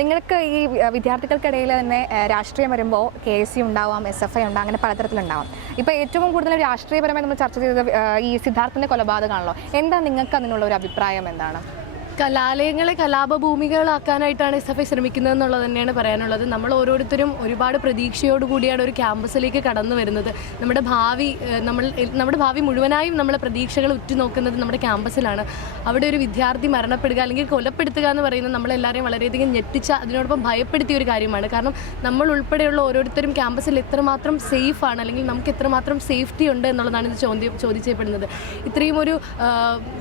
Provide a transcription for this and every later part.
നിങ്ങൾക്ക് ഈ വിദ്യാർത്ഥികൾക്കിടയിൽ തന്നെ രാഷ്ട്രീയം വരുമ്പോൾ KSU ഉണ്ടാവാം, SFI ഉണ്ടാവും, അങ്ങനെ പലതരത്തിലുണ്ടാവാം. ഇപ്പോൾ ഏറ്റവും കൂടുതൽ രാഷ്ട്രീയപരമായി നമ്മൾ ചർച്ച ചെയ്തത് ഈ സിദ്ധാർത്ഥിൻ്റെ കൊലപാതകമാണല്ലോ. എന്താ നിങ്ങൾക്ക് അതിനുള്ള ഒരു അഭിപ്രായം എന്താണ്? കലാലയങ്ങളെ കലാപഭൂമികളാക്കാനായിട്ടാണ് SFI ശ്രമിക്കുന്നത് എന്നുള്ളത് തന്നെയാണ് പറയാനുള്ളത്. നമ്മൾ ഓരോരുത്തരും ഒരുപാട് പ്രതീക്ഷയോടുകൂടിയാണ് ഒരു ക്യാമ്പസിലേക്ക് കടന്നു വരുന്നത്. നമ്മുടെ ഭാവി മുഴുവനായും നമ്മളെ പ്രതീക്ഷകൾ ഉറ്റുനോക്കുന്നത് നമ്മുടെ ക്യാമ്പസിലാണ്. അവിടെ ഒരു വിദ്യാർത്ഥി മരണപ്പെടുക അല്ലെങ്കിൽ കൊലപ്പെടുത്തുക എന്ന് പറയുന്നത് നമ്മളെല്ലാവരെയും വളരെയധികം ഞെട്ടിച്ച, അതിനോടൊപ്പം ഭയപ്പെടുത്തിയ ഒരു കാര്യമാണ്. കാരണം നമ്മൾ ഉൾപ്പെടെയുള്ള ഓരോരുത്തരും ക്യാമ്പസിൽ എത്രമാത്രം സേഫാണ് അല്ലെങ്കിൽ നമുക്ക് എത്രമാത്രം സേഫ്റ്റി ഉണ്ട് എന്നുള്ളതാണ് ഇത് ചോദിച്ചപ്പെടുന്നത്. ഇത്രയും ഒരു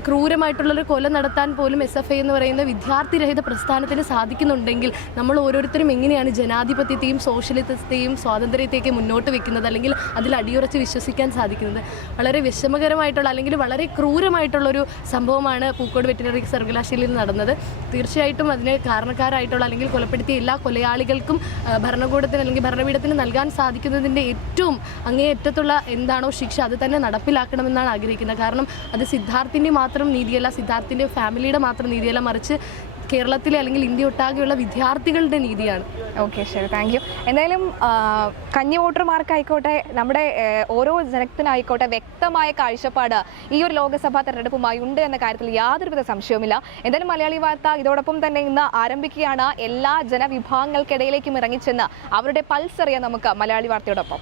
ക്രൂരമായിട്ടുള്ളൊരു കൊല നടത്താൻ പോലും SFI എന്ന് പറയുന്ന വിദ്യാർത്ഥിരഹിത പ്രസ്ഥാനത്തിന് സാധിക്കുന്നുണ്ടെങ്കിൽ നമ്മൾ ഓരോരുത്തരും എങ്ങനെയാണ് ജനാധിപത്യത്തെയും സോഷ്യലിസത്തെയും സ്വാതന്ത്ര്യത്തെയൊക്കെ മുന്നോട്ട് വെക്കുന്നത് അല്ലെങ്കിൽ അതിൽ അടിയുറച്ച് വിശ്വസിക്കാൻ സാധിക്കുന്നത്? വളരെ വിഷമകരമായിട്ടുള്ള അല്ലെങ്കിൽ വളരെ ക്രൂരമായിട്ടുള്ളൊരു സംഭവമാണ് പൂക്കോട് വെറ്റിനറി സർവകലാശാലയിൽ നടന്നത്. തീർച്ചയായിട്ടും അതിന് കാരണക്കാരായിട്ടുള്ള അല്ലെങ്കിൽ കൊലപ്പെടുത്തിയ എല്ലാ കൊലയാളികൾക്കും ഭരണകൂടത്തിന് അല്ലെങ്കിൽ ഭരണപീഠത്തിന് നൽകാൻ സാധിക്കുന്നതിൻ്റെ ഏറ്റവും അങ്ങേയറ്റത്തുള്ള എന്താണോ ശിക്ഷ അത് തന്നെ നടപ്പിലാക്കണമെന്നാണ് ആഗ്രഹിക്കുന്നത്. കാരണം അത് സിദ്ധാർത്ഥിൻ്റെ മാത്രം നീതിയല്ല, സിദ്ധാർത്ഥിൻ്റെ ഫാമിലിയുടെ മാത്രം നീതിയല്ല, മറിച്ച് കേരളത്തിലെ അല്ലെങ്കിൽ ഇന്ത്യ ഒട്ടാകെയുള്ള വിദ്യാർത്ഥികളുടെ നീതിയാണ്. ഓക്കെ, ശരി, താങ്ക് യു. എന്തായാലും കന്നി വോട്ടർമാർക്കായിക്കോട്ടെ, നമ്മുടെ ഓരോ ജനത്തിനായിക്കോട്ടെ വ്യക്തമായ കാഴ്ചപ്പാട് ഈ ഒരു ലോക്സഭാ തെരഞ്ഞെടുപ്പുമായി ഉണ്ട് എന്ന കാര്യത്തിൽ യാതൊരുവിധ സംശയവുമില്ല. എന്തായാലും മലയാളി വാർത്ത ഇതോടൊപ്പം തന്നെ ഇന്ന് ആരംഭിക്കുകയാണ്. എല്ലാ ജനവിഭാഗങ്ങൾക്കിടയിലേക്കും ഇറങ്ങിച്ചെന്ന് അവരുടെ പൾസ് അറിയാൻ നമുക്ക് മലയാളി വാർത്തയോടൊപ്പം.